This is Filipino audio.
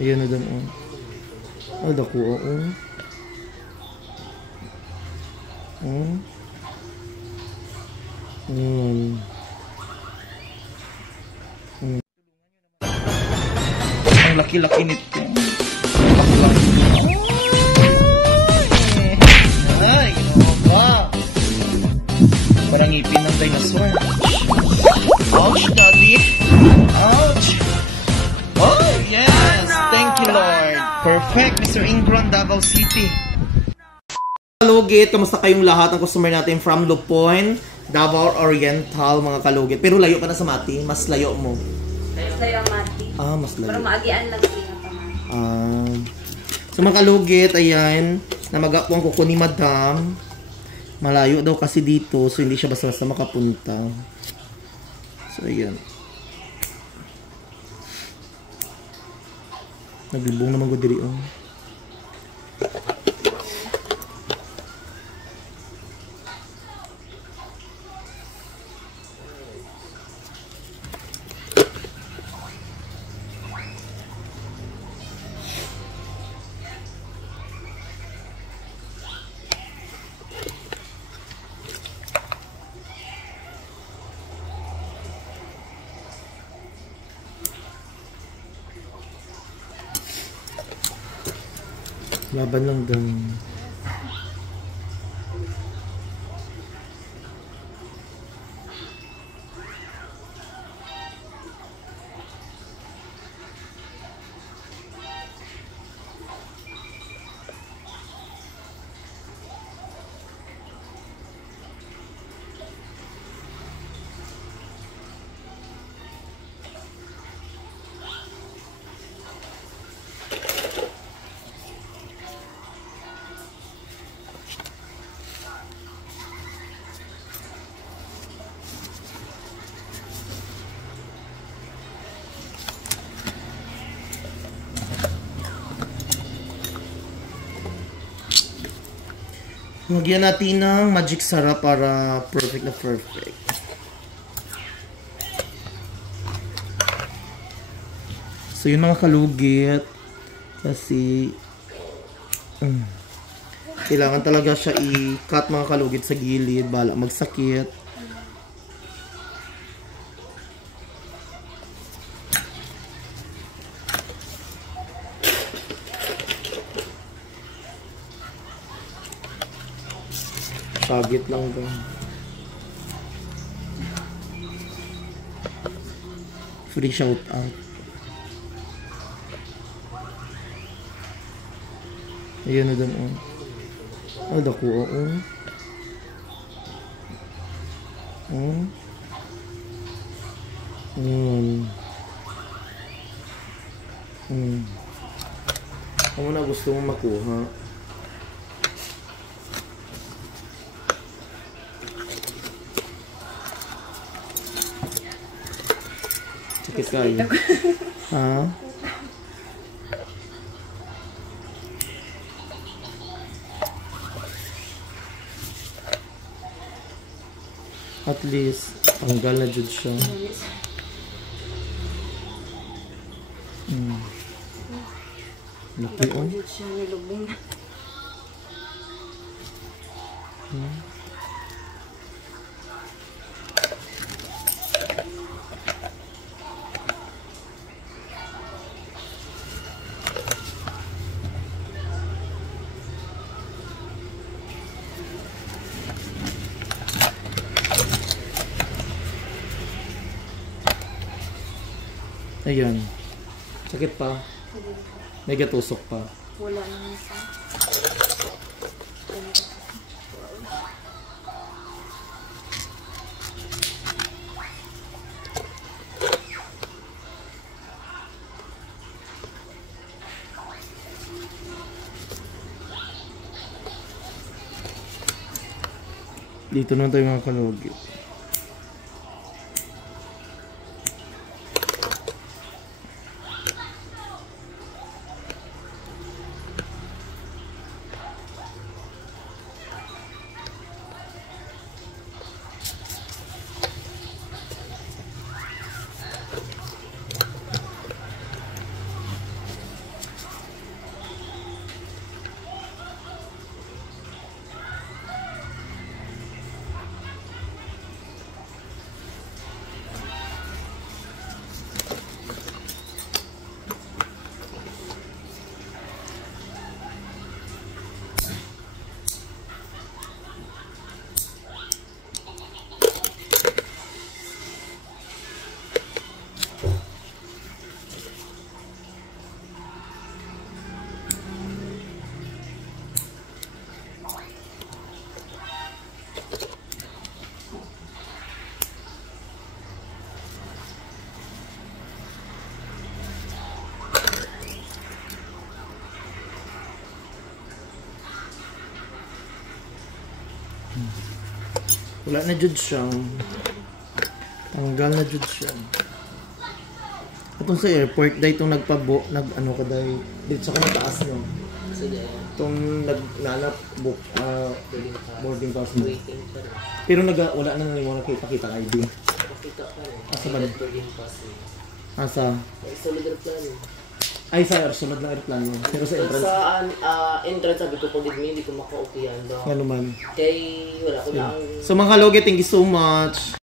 Ayan na dun, oh. Oh, dako, oh. Oh. Ang laki-laki nito. Ay, ba? Parang ngipin ng dinosaur. Ouch, daddy. Ouch. Oh, yes. Thank you, Lord. Perfect, Mr. Ingron, Davao City. Kalugit, kamusta kayong lahat ng customer natin from Lupoin, Davao Oriental, mga kalugit. Pero layo pa na sa Mati, mas layo mo. Layo Mati. Ah, mas layo. Pero maagian lang sila pa. So mga kalugit, ayan, namagapong kuko ni Madam. Malayo daw kasi dito, so hindi siya basta-basta makapunta. So ayan. Naglubong naman ko diri, oh. Laban lang daw. Lagyan natin ng magic sarap para perfect na perfect. So yun mga kalugit, kasi kailangan talaga siya i-cut mga kalugit sa gilid, bala magsakit. Sagit lang ba? Free shout out. Ayan na dun, oh. Oh, dako, oh. Oh. Ano na gusto mong makuha? Sakit kayo. Ha? At least, tanggal na dyan siya. Laki, oh. Ayan. Sakit pa? May gatusok pa? Wala naman sa. Dito naman tayo mga kalugit. Wala na jud siya. Tanggal na jud siya. Atong sa airport dahil itong nag-ano ka dahil dito sa kanataas no. Itong nag-nanap book boarding pass mo. Pero wala na nang nakita ID. Asa ba? Asa? Sulod aeroplano. Ay, sa sulod ng aeroplano. Pero sa entrance? Sa entrance sabi ko pag hindi ko maka-okay yan. Ano man. Kaya wala ko na ang... So mga kaloge, thank you so much.